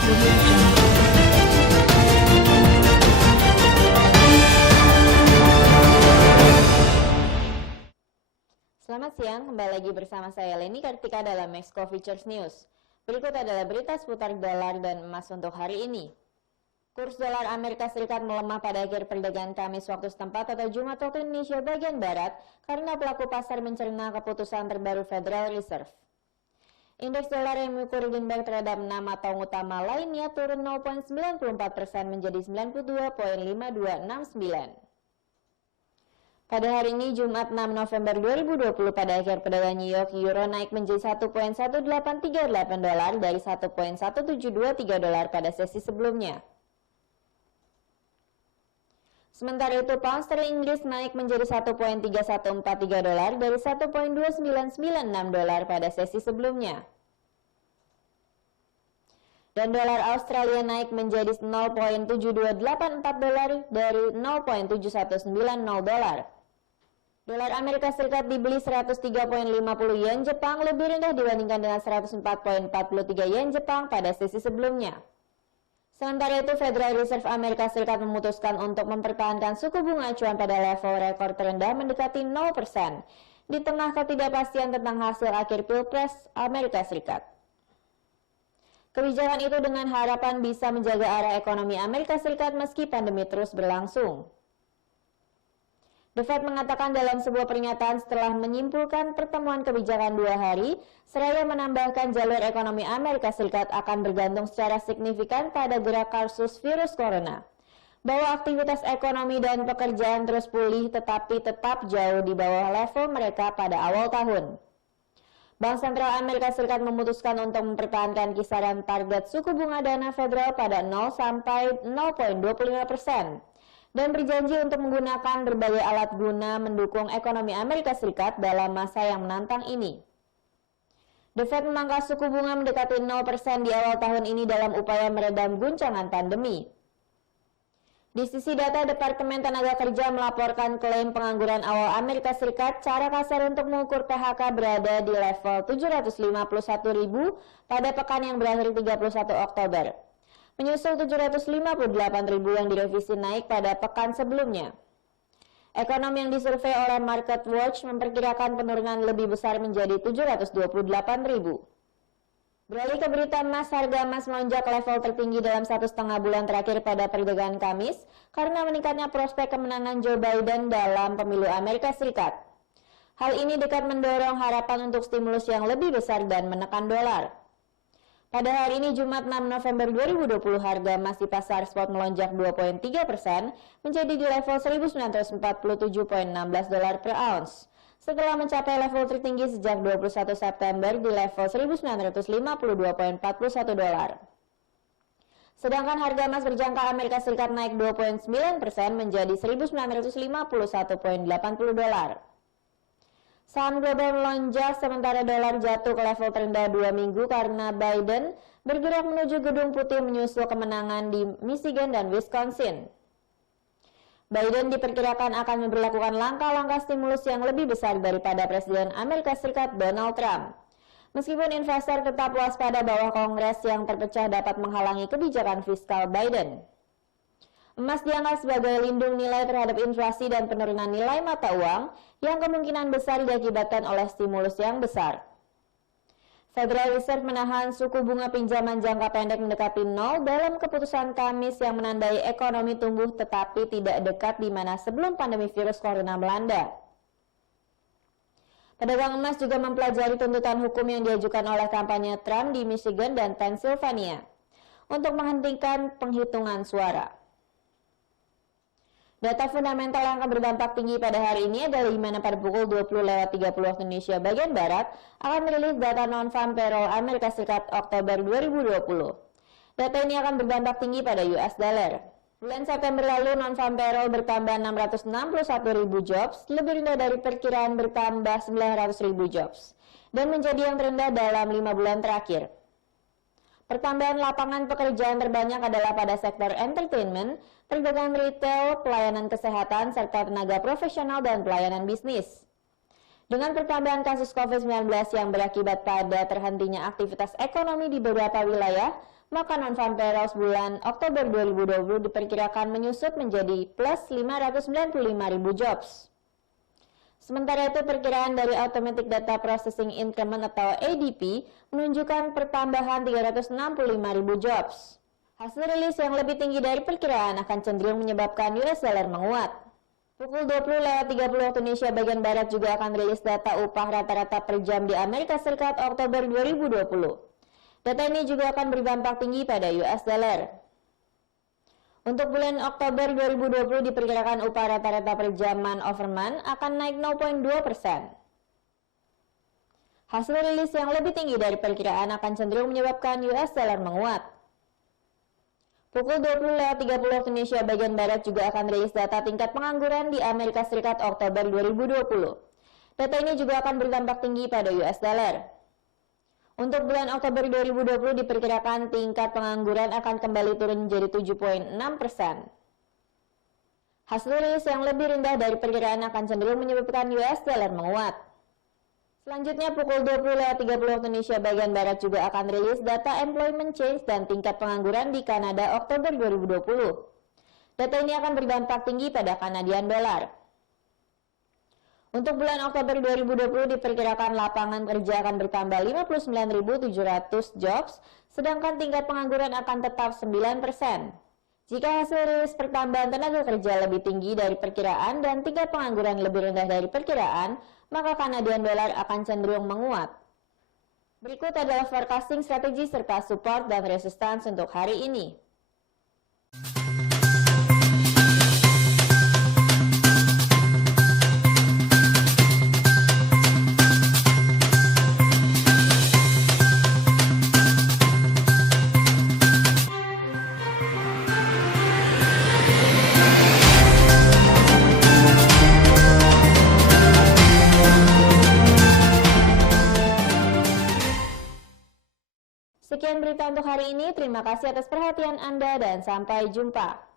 Audio Jungle. Selamat siang, kembali lagi bersama saya Leni Kartika dalam Maxco Futures News. Berikut adalah berita seputar dolar dan emas untuk hari ini. Kurs dolar Amerika Serikat melemah pada akhir perdagangan Kamis waktu setempat atau Jumat waktu Indonesia bagian Barat karena pelaku pasar mencerna keputusan terbaru Federal Reserve. Indeks dolar yang mengukur greenback terhadap 6 mata uang utama lainnya turun 0,94% menjadi 92.5269. Pada hari ini Jumat 6 November 2020 pada akhir perdagangan New York, Euro naik menjadi 1,1838 dolar dari 1,1723 dolar pada sesi sebelumnya. Sementara itu, pound sterling Inggris naik menjadi 1,3143 dolar dari 1,2996 dolar pada sesi sebelumnya. Dan dolar Australia naik menjadi 0,7284 dolar dari 0,7190 dolar. Dolar Amerika Serikat dibeli 103,50 yen Jepang lebih rendah dibandingkan dengan 104,43 yen Jepang pada sesi sebelumnya. Sementara itu, Federal Reserve Amerika Serikat memutuskan untuk mempertahankan suku bunga acuan pada level rekor terendah mendekati 0% di tengah ketidakpastian tentang hasil akhir Pilpres Amerika Serikat. Kebijakan itu dengan harapan bisa menjaga arah ekonomi Amerika Serikat meski pandemi terus berlangsung. The Fed mengatakan dalam sebuah pernyataan setelah menyimpulkan pertemuan kebijakan 2 hari, seraya menambahkan jalur ekonomi Amerika Serikat akan bergantung secara signifikan pada gerak kasus virus corona, bahwa aktivitas ekonomi dan pekerjaan terus pulih tetapi tetap jauh di bawah level mereka pada awal tahun. Bank Sentral Amerika Serikat memutuskan untuk mempertahankan kisaran target suku bunga dana federal pada 0 sampai 0,25%. Dan berjanji untuk menggunakan berbagai alat guna mendukung ekonomi Amerika Serikat dalam masa yang menantang ini. The Fed memangkas suku bunga mendekati 0% di awal tahun ini dalam upaya meredam guncangan pandemi. Di sisi data, Departemen Tenaga Kerja melaporkan klaim pengangguran awal Amerika Serikat cara kasar untuk mengukur PHK berada di level 751.000 pada pekan yang berakhir 31 Oktober. Menyusul 758.000 yang direvisi naik pada pekan sebelumnya. Ekonom yang disurvei oleh MarketWatch memperkirakan penurunan lebih besar menjadi 728.000. Beralih ke berita emas, harga emas melonjak level tertinggi dalam 1,5 bulan terakhir pada perdagangan Kamis karena meningkatnya prospek kemenangan Joe Biden dalam pemilu Amerika Serikat. Hal ini dekat mendorong harapan untuk stimulus yang lebih besar dan menekan dolar. Pada hari ini Jumat 6 November 2020 harga emas di pasar spot melonjak 2,3% menjadi di level 1.947,16 dolar per ounce. Setelah mencapai level tertinggi sejak 21 September di level 1.952,41 dolar. Sedangkan harga emas berjangka Amerika Serikat naik 2,9% menjadi 1.951,80 dolar. Saham global melonjak sementara dolar jatuh ke level terendah 2 minggu karena Biden bergerak menuju Gedung Putih menyusul kemenangan di Michigan dan Wisconsin. Biden diperkirakan akan memberlakukan langkah-langkah stimulus yang lebih besar daripada Presiden Amerika Serikat Donald Trump. Meskipun investor tetap waspada bahwa Kongres yang terpecah dapat menghalangi kebijakan fiskal Biden. Emas dianggap sebagai lindung nilai terhadap inflasi dan penurunan nilai mata uang yang kemungkinan besar diakibatkan oleh stimulus yang besar. Federal Reserve menahan suku bunga pinjaman jangka pendek mendekati 0 dalam keputusan Kamis yang menandai ekonomi tumbuh tetapi tidak dekat di mana sebelum pandemi virus corona melanda. Pedagang emas juga mempelajari tuntutan hukum yang diajukan oleh kampanye Trump di Michigan dan Pennsylvania untuk menghentikan penghitungan suara. Data fundamental yang akan berdampak tinggi pada hari ini adalah di mana pada pukul 20.30 waktu Indonesia bagian Barat akan merilis data non-farm payroll Amerika Serikat Oktober 2020. Data ini akan berdampak tinggi pada US dollar. Bulan September lalu non-farm payroll bertambah 661.000 jobs, lebih rendah dari perkiraan bertambah 900.000 jobs, dan menjadi yang terendah dalam 5 bulan terakhir. Pertambahan lapangan pekerjaan terbanyak adalah pada sektor entertainment, perdagangan retail, pelayanan kesehatan, serta tenaga profesional dan pelayanan bisnis. Dengan pertambahan kasus COVID-19 yang berakibat pada terhentinya aktivitas ekonomi di beberapa wilayah, maka non-farm payrolls bulan Oktober 2020 diperkirakan menyusut menjadi plus 595.000 jobs. Sementara itu, perkiraan dari Automatic Data Processing Increment atau ADP menunjukkan pertambahan 365.000 jobs. Hasil rilis yang lebih tinggi dari perkiraan akan cenderung menyebabkan US dollar menguat. Pukul 20.30 waktu Indonesia bagian Barat juga akan rilis data upah rata-rata per jam di Amerika Serikat Oktober 2020. Data ini juga akan berdampak tinggi pada US dollar. Untuk bulan Oktober 2020 diperkirakan upah rata-rata per jam month over month akan naik 0,2%. Hasil rilis yang lebih tinggi dari perkiraan akan cenderung menyebabkan US dollar menguat. Pukul 20.30 waktu Indonesia bagian Barat juga akan rilis data tingkat pengangguran di Amerika Serikat Oktober 2020. Data ini juga akan berdampak tinggi pada US dollar. Untuk bulan Oktober 2020 diperkirakan tingkat pengangguran akan kembali turun menjadi 7,6%. Hasil rilis yang lebih rendah dari perkiraan akan cenderung menyebabkan US dollar menguat. Selanjutnya pukul 20.30 waktu Indonesia bagian Barat juga akan rilis data employment change dan tingkat pengangguran di Kanada Oktober 2020. Data ini akan berdampak tinggi pada Kanadian dollar. Untuk bulan Oktober 2020 diperkirakan lapangan kerja akan bertambah 59.700 jobs, sedangkan tingkat pengangguran akan tetap 9%. Jika hasil rilis pertambahan tenaga kerja lebih tinggi dari perkiraan dan tingkat pengangguran lebih rendah dari perkiraan, maka Kanadian dollar akan cenderung menguat. Berikut adalah forecasting strategi serta support dan resistance untuk hari ini. Sekian berita untuk hari ini, terima kasih atas perhatian Anda dan sampai jumpa.